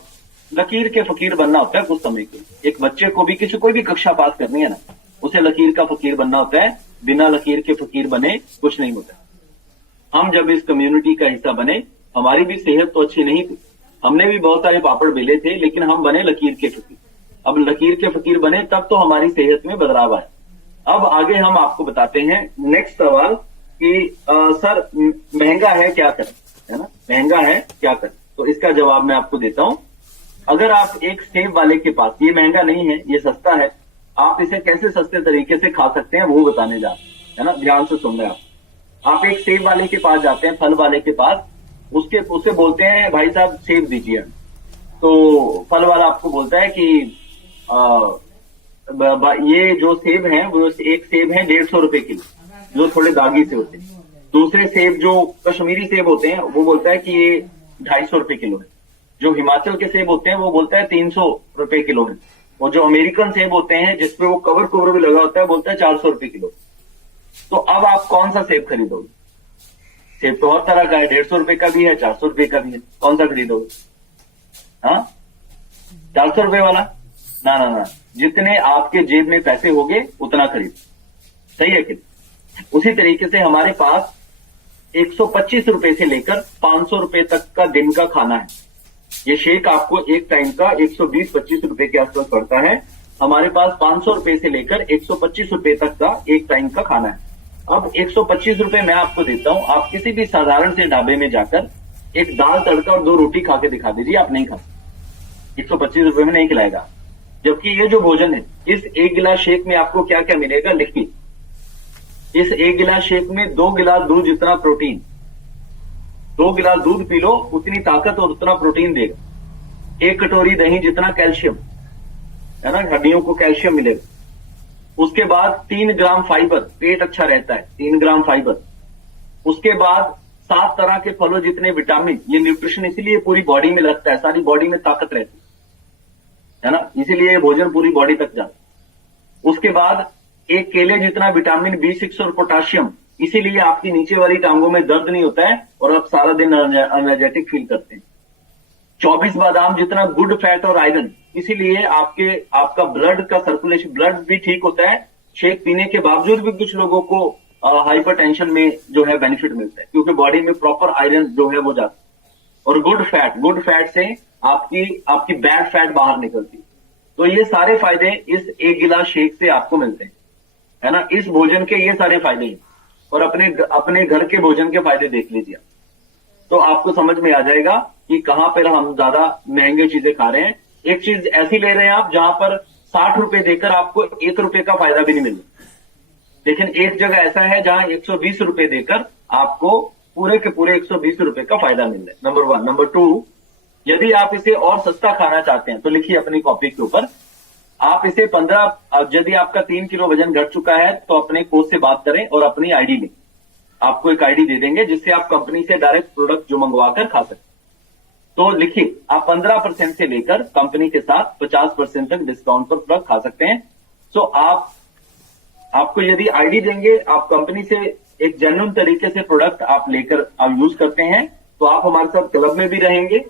लकीर के फकीर बनना होता है कुछ समय के। एक बच्चे को भी कोई भी कक्षा पास करनी है ना, उसे लकीर का फकीर बनना होता है, बिना लकीर के फकीर बने कुछ नहीं होता। हम जब इस कम्युनिटी का हिस्सा बने, हमारी भी सेहत तो अच्छी नहीं थी, हमने भी बहुत सारे पापड़ बेले थे, लेकिन हम बने लकीर के फकीर। अब लकीर के फकीर बने तब तो हमारी सेहत में बदलाव आए। अब आगे हम आपको बताते हैं नेक्स्ट सवाल कि सर महंगा है क्या करें, है ना, महंगा है क्या करें। तो इसका जवाब मैं आपको देता हूं। अगर आप एक सेब वाले के पास, ये महंगा नहीं है, ये सस्ता है, आप इसे कैसे सस्ते तरीके से खा सकते हैं वो बताने जा रहे हैं, है ना, ध्यान से सुन रहे हैं आप एक सेब वाले के पास जाते हैं, फल वाले के पास, उसके उससे बोलते हैं भाई साहब सेब दीजिए। तो फल वाला आपको बोलता है कि ये जो सेब है वो एक सेब है 150 रुपए किलो, जो थोड़े दागी से होते हैं। दूसरे सेब जो कश्मीरी सेब होते हैं वो बोलता है कि ये 250 रुपए किलो है। जो हिमाचल के सेब होते हैं वो बोलता है 300 रुपए किलो है। और जो अमेरिकन सेब होते हैं जिसपे वो कवर कवर भी लगा होता है बोलता है 400 रुपए किलो। तो अब आप कौन सा सेब खरीदोगे? सेब तो हर तरह का है, 150 रुपए का भी है, 400 रुपए का भी है, कौन सा खरीदोगे? हाँ, 400 रुपए वाला? ना ना ना, जितने आपके जेब में पैसे होंगे उतना खरीद। सही है कि? उसी तरीके से हमारे पास 125 रुपए से लेकर 500 रुपए तक का दिन का खाना है। ये शेक आपको एक टाइम का 120-25 रुपए के आसपास पड़ता है। हमारे पास 500 रुपए से लेकर 125 रुपए तक का एक टाइम का खाना है। अब 125 रुपए मैं आपको देता हूं, आप किसी भी साधारण से ढाबे में जाकर एक दाल तड़का और 2 रोटी खा के दिखा दीजिए, आप नहीं खा सकते। 125 रुपए में नहीं खिलाएगा। जबकि ये जो भोजन है, इस एक गिलास शेक में आपको क्या क्या मिलेगा लिखिए। इस एक गिलास शेक में 2 गिलास दूध जितना प्रोटीन, 2 गिलास दूध पी लो उतनी ताकत और उतना प्रोटीन देगा। 1 कटोरी दही जितना कैल्शियम, है ना, हड्डियों को कैल्शियम मिलेगा। उसके बाद 3 ग्राम फाइबर, पेट अच्छा रहता है, 3 ग्राम फाइबर। उसके बाद 7 तरह के फलों जितने विटामिन, ये न्यूट्रिशन इसीलिए पूरी बॉडी में लगता है, सारी बॉडी में ताकत रहती है ना, इसीलिए ये भोजन पूरी बॉडी तक जाता है। उसके बाद 1 केले जितना विटामिन B6 और पोटाशियम, इसीलिए आपकी नीचे वाली टांगों में दर्द नहीं होता है और आप सारा दिन एनर्जेटिक फील करते हैं। 24 बादाम जितना गुड फैट और आयरन, इसीलिए आपका ब्लड का सर्कुलेशन, ब्लड भी ठीक होता है। शेक पीने के बावजूद भी कुछ लोगों को हाइपरटेंशन में जो है बेनिफिट मिलता है, क्योंकि बॉडी में प्रॉपर आयरन जो है वो जाता है। और गुड फैट से आपकी बैड फैट बाहर निकलती है। तो ये सारे फायदे इस एक गिलास शेक से आपको मिलते हैं, है ना। इस भोजन के ये सारे फायदे हैं। और अपने घर के भोजन के फायदे देख लीजिए, तो आपको समझ में आ जाएगा कि कहां पर हम ज्यादा महंगे चीजें खा रहे हैं। एक चीज ऐसी ले रहे हैं आप जहां पर 60 रुपए देकर आपको 1 रुपए का फायदा भी नहीं मिल रहा, लेकिन एक जगह ऐसा है जहां 120 रुपए देकर आपको पूरे के पूरे 120 रुपए का फायदा मिल रहा है। नंबर 1। नंबर 2, यदि आप इसे और सस्ता खाना चाहते हैं तो लिखिए अपनी कॉपी के ऊपर, आप इसे 15, यदि आपका 3 किलो वजन घट चुका है तो अपने कोच से बात करें और अपनी आईडी लें। आपको एक आईडी दे देंगे जिससे आप कंपनी से डायरेक्ट प्रोडक्ट जो मंगवाकर खा सकते। तो लिखिए, आप 15% से लेकर कंपनी के साथ 50% तक डिस्काउंट पर प्रोडक्ट खा सकते हैं। सो आपको यदि आईडी देंगे, आप कंपनी से एक जेन्युइन तरीके से प्रोडक्ट आप लेकर आप यूज करते हैं, तो आप हमारे साथ क्लब में भी रहेंगे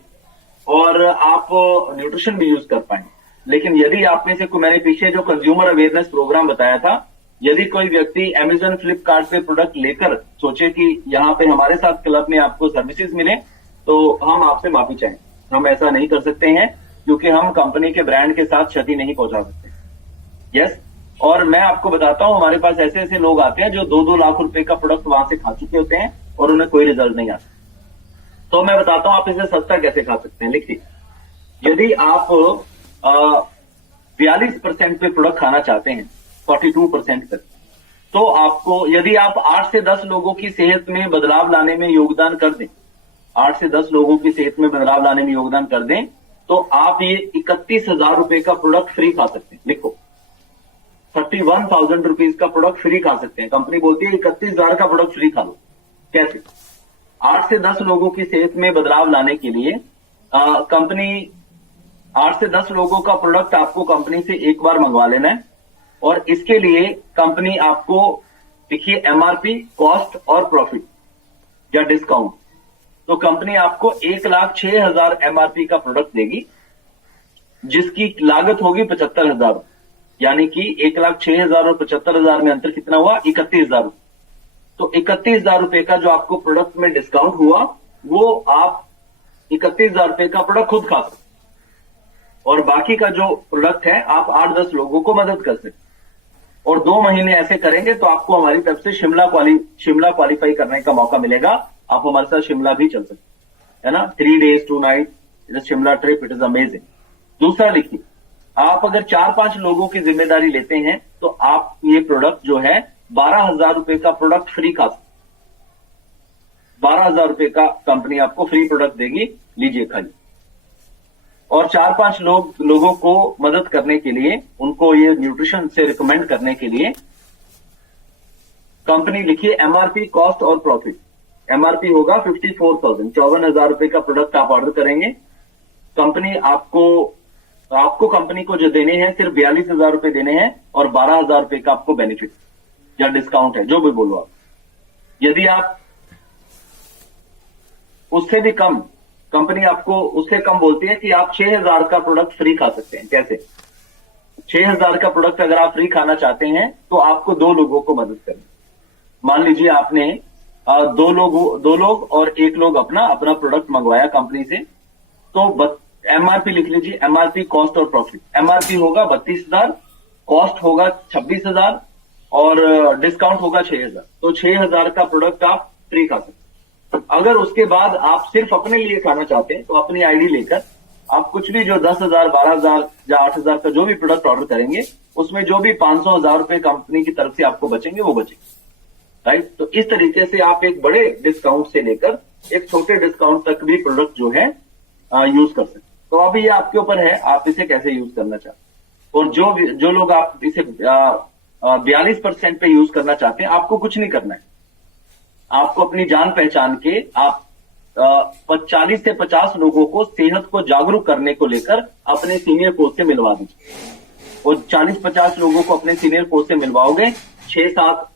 और आप न्यूट्रिशन भी यूज कर पाएंगे। लेकिन यदि आप में से कोई, मैंने पीछे जो कंज्यूमर अवेयरनेस प्रोग्राम बताया था, यदि कोई व्यक्ति अमेजन फ्लिपकार्ट पे प्रोडक्ट लेकर सोचे कि यहाँ पे हमारे साथ क्लब में आपको सर्विसेज मिले, तो हम आपसे माफी चाहें, हम ऐसा नहीं कर सकते हैं, क्योंकि हम कंपनी के ब्रांड के साथ क्षति नहीं पहुंचा सकते। यस। और मैं आपको बताता हूं, हमारे पास ऐसे ऐसे लोग आते हैं जो 2-2 लाख रुपए का प्रोडक्ट वहां से खा चुके होते हैं और उन्हें कोई रिजल्ट नहीं आता। तो मैं बताता हूं आप इसे सस्ता कैसे खा सकते हैं। लिखिए, यदि आप 42% पे प्रोडक्ट खाना चाहते हैं, 42% तक, तो आपको, यदि आप 8 से 10 लोगों की सेहत में बदलाव लाने में योगदान कर दें, 8 से 10 लोगों की सेहत में बदलाव लाने में योगदान कर दें, तो आप ये 31,000 रुपए का प्रोडक्ट फ्री खा सकते हैं। लिखो, 31,000 रुपीज का प्रोडक्ट फ्री खा सकते हैं। कंपनी बोलती है 31,000 का प्रोडक्ट फ्री खा लो। कैसे? 8 से 10 लोगों की सेहत में बदलाव लाने के लिए कंपनी 8 से 10 लोगों का प्रोडक्ट आपको कंपनी से एक बार मंगवा लेना है, और इसके लिए कंपनी आपको, देखिए, एमआरपी, कॉस्ट और प्रॉफिट या डिस्काउंट, तो कंपनी आपको 1,06,000 एमआरपी का प्रोडक्ट देगी, जिसकी लागत होगी 75,000। यानी कि 1,06,000 और 75,000 में अंतर कितना हुआ? 31,000। तो 31,000 रुपए का जो आपको प्रोडक्ट में डिस्काउंट हुआ, वो आप 31,000 रुपए का प्रोडक्ट खुद खा सकते, और बाकी का जो प्रोडक्ट है आप 8-10 लोगों को मदद कर सकते। और 2 महीने ऐसे करेंगे तो आपको हमारी तरफ से शिमला क्वालिफाई करने का मौका मिलेगा। आप हमारे साथ शिमला भी चल सकते, है ना। 3 days 2 nights, it is Shimla trip, it is amazing. दूसरा लिखिए, आप अगर 4-5 लोगों की जिम्मेदारी लेते हैं तो आप ये प्रोडक्ट जो है 12,000 रुपए का प्रोडक्ट फ्री खा सकते। 12,000 रुपए का कंपनी आपको फ्री प्रोडक्ट देगी, लीजिए खाइए। और 4-5 लोगों को मदद करने के लिए, उनको ये न्यूट्रिशन से रिकमेंड करने के लिए कंपनी लिखिए एमआरपी, कॉस्ट और प्रॉफिट। एमआरपी होगा 54,000, 54,000 रुपए का प्रोडक्ट आप ऑर्डर करेंगे। कंपनी आपको कंपनी को जो देने हैं सिर्फ 42,000 रुपए देने हैं और 12,000 रुपए का आपको बेनिफिट या डिस्काउंट है, जो भी बोलो आप। यदि आप उससे भी कम, कंपनी आपको उससे कम बोलती है कि आप 6,000 का प्रोडक्ट फ्री खा सकते हैं। कैसे? 6,000 का प्रोडक्ट अगर आप फ्री खाना चाहते हैं तो आपको 2 लोगों को मदद करनी। मान लीजिए आपने 2 लोग और 1 लोग अपना प्रोडक्ट मंगवाया कंपनी से, तो एमआरपी लिख लीजिए, एमआरपी, कॉस्ट और प्रॉफिट। एमआरपी होगा 32,000, कॉस्ट होगा 26,000 और डिस्काउंट होगा 6,000। तो 6,000 का प्रोडक्ट आप फ्री खा सकते हैं। अगर उसके बाद आप सिर्फ अपने लिए खाना चाहते हैं तो अपनी आईडी लेकर आप कुछ भी जो 10,000, 12,000 या 8,000 का जो भी प्रोडक्ट ऑर्डर करेंगे, उसमें जो भी 500,000 रुपए कंपनी की तरफ से आपको बचेंगे वो बचेंगे, राइट। तो इस तरीके से आप एक बड़े डिस्काउंट से लेकर एक छोटे डिस्काउंट तक भी प्रोडक्ट जो है यूज कर सकते हैं। तो अभी ये आपके ऊपर है, आप इसे कैसे यूज करना चाहते हैं। और जो लोग आप इसे 42% पे यूज करना चाहते हैं, आपको कुछ नहीं करना है। आपको अपनी जान पहचान के आप 40 से 50 लोगों को सेहत को जागरूक करने को लेकर अपने सीनियर कोच से मिलवा दीजिए। और 40-50 लोगों को अपने सीनियर कोच से मिलवाओगे, 6-7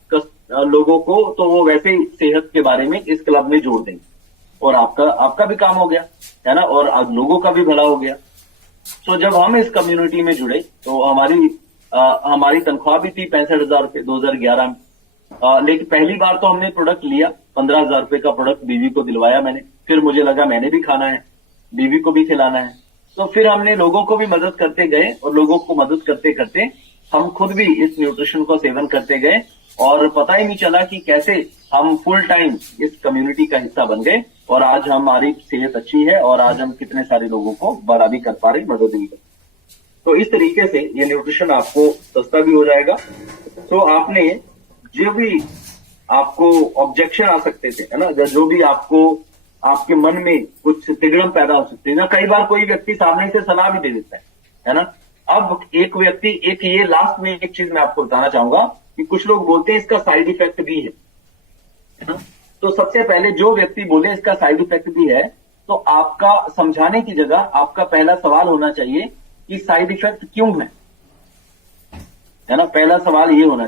लोगों को तो वो वैसे ही सेहत के बारे में इस क्लब में जोड़ देंगे और आपका भी काम हो गया, है ना, और लोगों का भी भला हो गया। तो जब हम इस कम्युनिटी में जुड़े तो हमारी तनख्वाह भी थी 65,000 रुपए 2011 में। लेकिन पहली बार तो हमने प्रोडक्ट लिया, 15,000 रुपए का प्रोडक्ट बीवी को दिलवाया मैंने। फिर मुझे लगा मैंने भी खाना है, बीवी को भी खिलाना है। तो फिर हमने लोगों को भी मदद करते गए और लोगों को मदद करते करते हम खुद भी इस न्यूट्रिशन को सेवन करते गए और पता ही नहीं चला कि कैसे हम फुल टाइम इस कम्युनिटी का हिस्सा बन गए। और आज हमारी सेहत अच्छी है और आज हम कितने सारे लोगों को बड़ा भी कर पा रहे, मदद भी कर। तो इस तरीके से ये न्यूट्रिशन आपको सस्ता भी हो जाएगा। तो आपने जो भी आपको ऑब्जेक्शन आ सकते थे, है ना, जो भी आपके मन में कुछ तिगड़म पैदा हो सकती है ना, कई बार कोई व्यक्ति सामने से सलाह भी दे देता है ना। अब एक ये लास्ट में एक चीज मैं आपको बताना चाहूंगा कि कुछ लोग बोलते हैं इसका साइड इफेक्ट भी है ना। तो सबसे पहले जो व्यक्ति बोले इसका साइड इफेक्ट भी है, तो आपका समझाने की जगह आपका पहला सवाल होना चाहिए कि साइड इफेक्ट क्यों है ना। पहला सवाल ये होना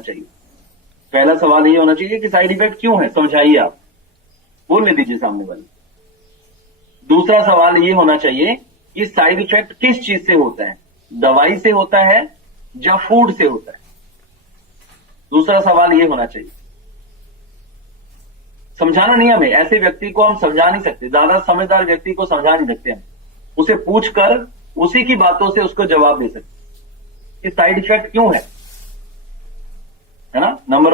चाहिए कि साइड इफेक्ट क्यों है, समझाइए, आप बोलने दीजिए सामने वाले। दूसरा सवाल ये होना चाहिए कि साइड इफेक्ट किस चीज से होता है, दवाई से होता है या फूड से होता है। दूसरा सवाल ये होना चाहिए। समझाना नहीं, हमें ऐसे व्यक्ति को हम समझा नहीं सकते, ज्यादा समझदार व्यक्ति को समझा नहीं सकते हम। उसे पूछकर उसी की बातों से उसको जवाब दे सकते कि साइड इफेक्ट क्यों है ना। नंबर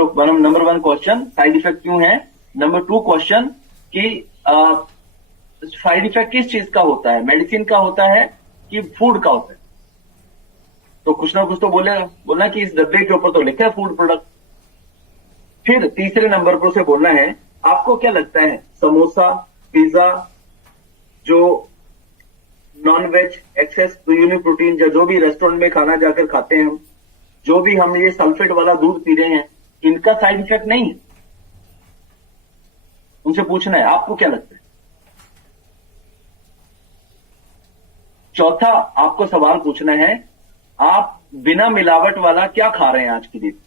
1 क्वेश्चन, साइड इफेक्ट क्यों है। नंबर 2 क्वेश्चन कि साइड इफेक्ट किस चीज का होता है, मेडिसिन का होता है कि फूड का होता है। तो कुछ ना कुछ तो बोलना कि इस डब्बे के ऊपर तो लिखा है फूड प्रोडक्ट। फिर तीसरे नंबर पर उसे बोलना है आपको क्या लगता है समोसा, पिज्जा, जो non veg excess unique protein, जो भी रेस्टोरेंट में खाना जाकर खाते हैं हम, जो भी हम ये सल्फेट वाला दूध पी रहे हैं, इनका साइड इफेक्ट नहीं है। उनसे पूछना है आपको क्या लगता है। चौथा आपको सवाल पूछना है आप बिना मिलावट वाला क्या खा रहे हैं आज की डेट,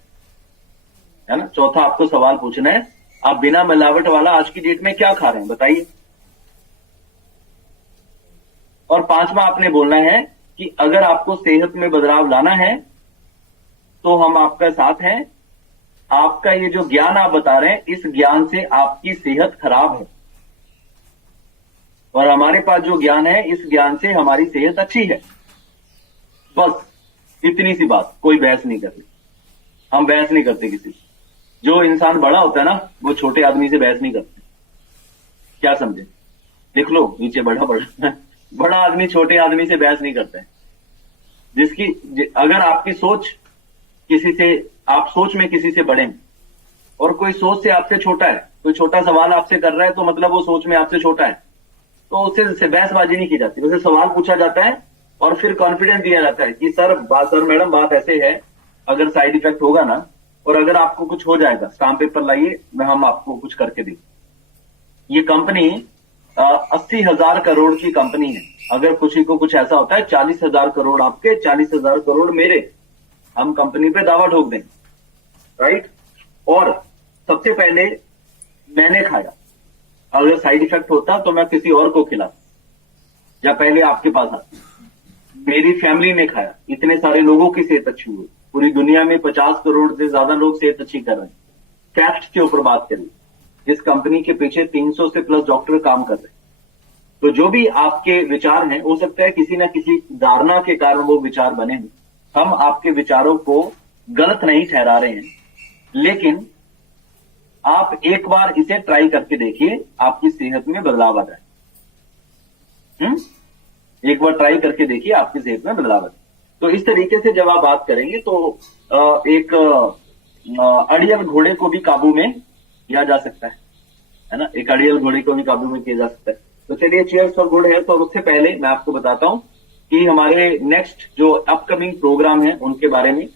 है ना। चौथा आपको सवाल पूछना है आप बिना मिलावट वाला आज की डेट में क्या खा रहे हैं, बताइए। और 5वां आपने बोलना है कि अगर आपको सेहत में बदलाव लाना है तो हम आपका साथ हैं। आपका ये जो ज्ञान आप बता रहे हैं, इस ज्ञान से आपकी सेहत खराब है और हमारे पास जो ज्ञान है, इस ज्ञान से हमारी सेहत अच्छी है। बस इतनी सी बात, कोई बहस नहीं करते, हम बहस नहीं करते किसी से। जो इंसान बड़ा होता है ना, वो छोटे आदमी से बहस नहीं करते। क्या समझे, लिख लो नीचे, बड़ा आदमी छोटे आदमी से बहस नहीं करता है। अगर आपकी सोच आप सोच में किसी से बड़े हैं और कोई सोच से आपसे छोटा है, कोई छोटा सवाल आपसे कर रहा है तो मतलब वो सोच में आपसे छोटा है, तो उससे बहसबाजी नहीं की जाती, उसे सवाल पूछा जाता है और फिर कॉन्फिडेंस दिया जाता है कि सर मैडम बात ऐसे है, अगर साइड इफेक्ट होगा ना और अगर आपको कुछ हो जाएगा स्टाम्प पेपर लाइए, हम आपको कुछ करके देंगे। ये कंपनी 80,000 करोड़ की कंपनी है। अगर किसी को कुछ ऐसा होता है 40,000 करोड़ आपके, 40,000 करोड़ मेरे, हम कंपनी पे दावा ठोक देंगे, राइट। और सबसे पहले मैंने खाया, अगर साइड इफेक्ट होता तो मैं किसी और को खिलाता या पहले आपके पास आता। मेरी फैमिली ने खाया, इतने सारे लोगों की सेहत अच्छी हुई, पूरी दुनिया में 50 करोड़ से ज्यादा लोग सेहत अच्छी कर रहे हैं। फैक्ट के ऊपर बात करें, इस कंपनी के पीछे 300 से प्लस डॉक्टर काम कर रहे हैं। तो जो भी आपके विचार हैं, हो सकता है किसी ना किसी धारणा के कारण वो विचार बने हों। हम आपके विचारों को गलत नहीं ठहरा रहे हैं, लेकिन आप एक बार इसे ट्राई करके देखिए, आपकी सेहत में बदलाव आ जाए। एक बार ट्राई करके देखिए, आपकी सेहत में बदलाव आ जाए। तो इस तरीके से जब आप बात करेंगे तो एक अड़ियल घोड़े को भी काबू में किया जा सकता है ना, एक अड़ियल घोड़े को भी काबू में किया जा सकता है। तो चलिए चीयर्स फॉर गुड हेल्थ। और उससे पहले मैं आपको बताता हूं कि हमारे नेक्स्ट जो अपकमिंग प्रोग्राम है उनके बारे में।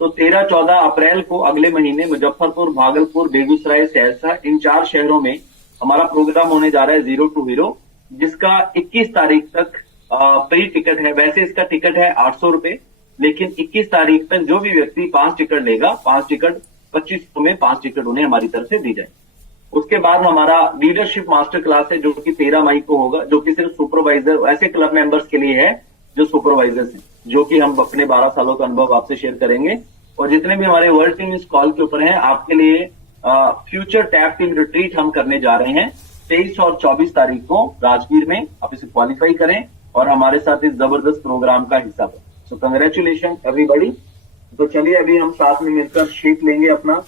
तो 13-14 अप्रैल को अगले महीने मुजफ्फरपुर, भागलपुर, बेगूसराय, सहरसा, इन 4 शहरों में हमारा प्रोग्राम होने जा रहा है जीरो टू हीरो, जिसका 21 तारीख तक प्री टिकट है। वैसे इसका टिकट है 800 रुपए, लेकिन 21 तारीख तक जो भी व्यक्ति 5 टिकट लेगा, 5 टिकट 2500 में 5 टिकट उन्हें हमारी तरफ से दी जाए। उसके बाद हमारा लीडरशिप मास्टर क्लास है जो कि 13 मई को होगा, जो कि सिर्फ सुपरवाइजर, ऐसे क्लब मेंबर्स के लिए है जो सुपरवाइजर्स हैं, जो कि हम अपने 12 सालों का अनुभव आपसे शेयर करेंगे। और जितने भी हमारे वर्ल्ड टीम इस कॉल के ऊपर हैं, आपके लिए फ्यूचर टैप टीम रिट्रीट हम करने जा रहे हैं 23 और 24 तारीख को राजगीर में। आप इसे क्वालिफाई करें और हमारे साथ इस जबरदस्त प्रोग्राम का हिस्सा बने। So congratulation everybody. तो चलिए अभी हम साथ में मिलकर शेक लेंगे अपना,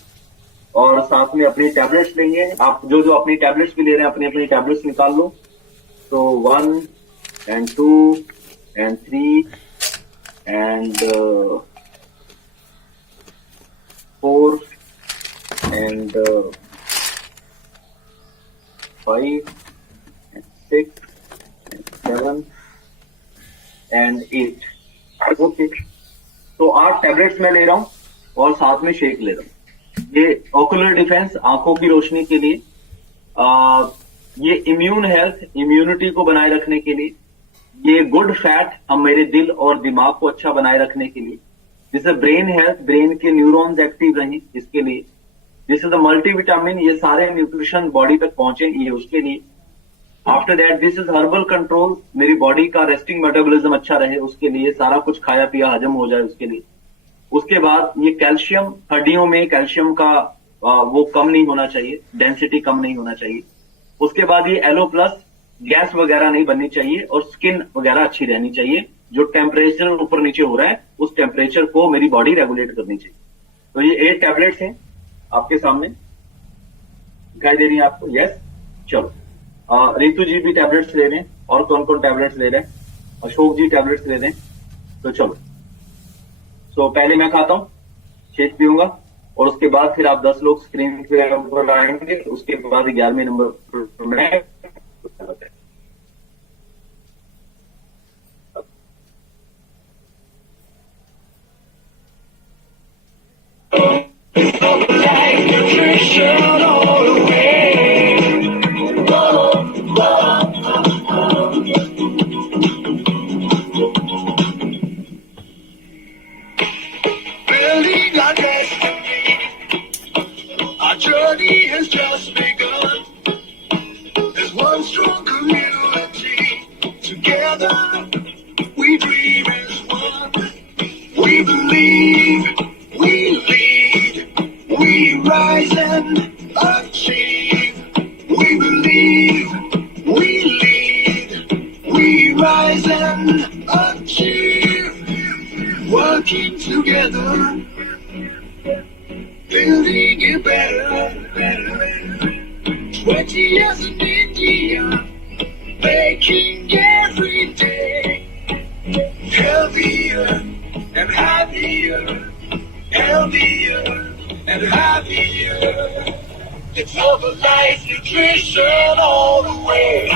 और साथ में अपनी टैबलेट्स लेंगे। आप जो जो अपनी टैबलेट्स भी ले रहे हैं, अपनी अपनी टैबलेट्स निकाल लो। तो 1 and 2 and 3 and 4 and 5 and 6 and 7 and 8। Okay, तो 8 टैबलेट्स मैं ले रहा हूं और साथ में शेक ले रहा हूं। ये ऑकुलर डिफेंस, आंखों की रोशनी के लिए, ये इम्यून हेल्थ, इम्यूनिटी को बनाए रखने के लिए, ये गुड फैट, हम मेरे दिल और दिमाग को अच्छा बनाए रखने के लिए, जैसे ब्रेन हेल्थ, ब्रेन के न्यूरॉन्स एक्टिव रहें इसके लिए, दिस इज द मल्टीविटामिन, ये सारे न्यूट्रिशन बॉडी तक पहुंचे, ये उसके लिए। After that this is herbal control, मेरी बॉडी का रेस्टिंग मेटाबॉलिज्म अच्छा रहे उसके लिए, सारा कुछ खाया पिया हजम हो जाए उसके लिए। उसके बाद ये कैल्शियम, हड्डियों में कैल्शियम का वो कम नहीं होना चाहिए, डेंसिटी कम नहीं होना चाहिए। उसके बाद ये एलो प्लस, गैस वगैरह नहीं बननी चाहिए और स्किन वगैरह अच्छी रहनी चाहिए। जो टेम्परेचर ऊपर नीचे हो रहा है उस टेम्परेचर को मेरी बॉडी रेगुलेट करनी चाहिए। तो ये 8 टैबलेट्स हैं आपके सामने, दिखाई दे रही है आपको? यस। चलो, रितु जी भी टैबलेट्स ले रहे हैं, और कौन कौन टैबलेट्स ले रहे हैं? अशोक जी टैबलेट्स ले रहे हैं। तो चलो, तो पहले मैं खाता हूं, शेक पीऊंगा, और उसके बाद फिर आप 10 लोग स्क्रीन पे ऊपर आएंगे। उसके बाद 11वें नंबर पर मैं journey has just begun. There's one strong community. Together we dream as one. We believe, we lead, we rise and achieve. We believe, we lead, we rise and achieve. Working together, building it better, 20 years in India, making every day healthier and happier, healthier and happier. It's Herbalife Nutrition all the way.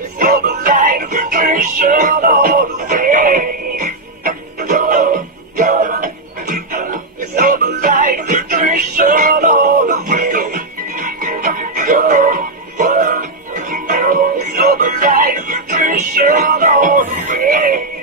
It's Herbalife Nutrition all the way. It's Herbalife Nutrition all the way. It's Herbalife Nutrition all the way.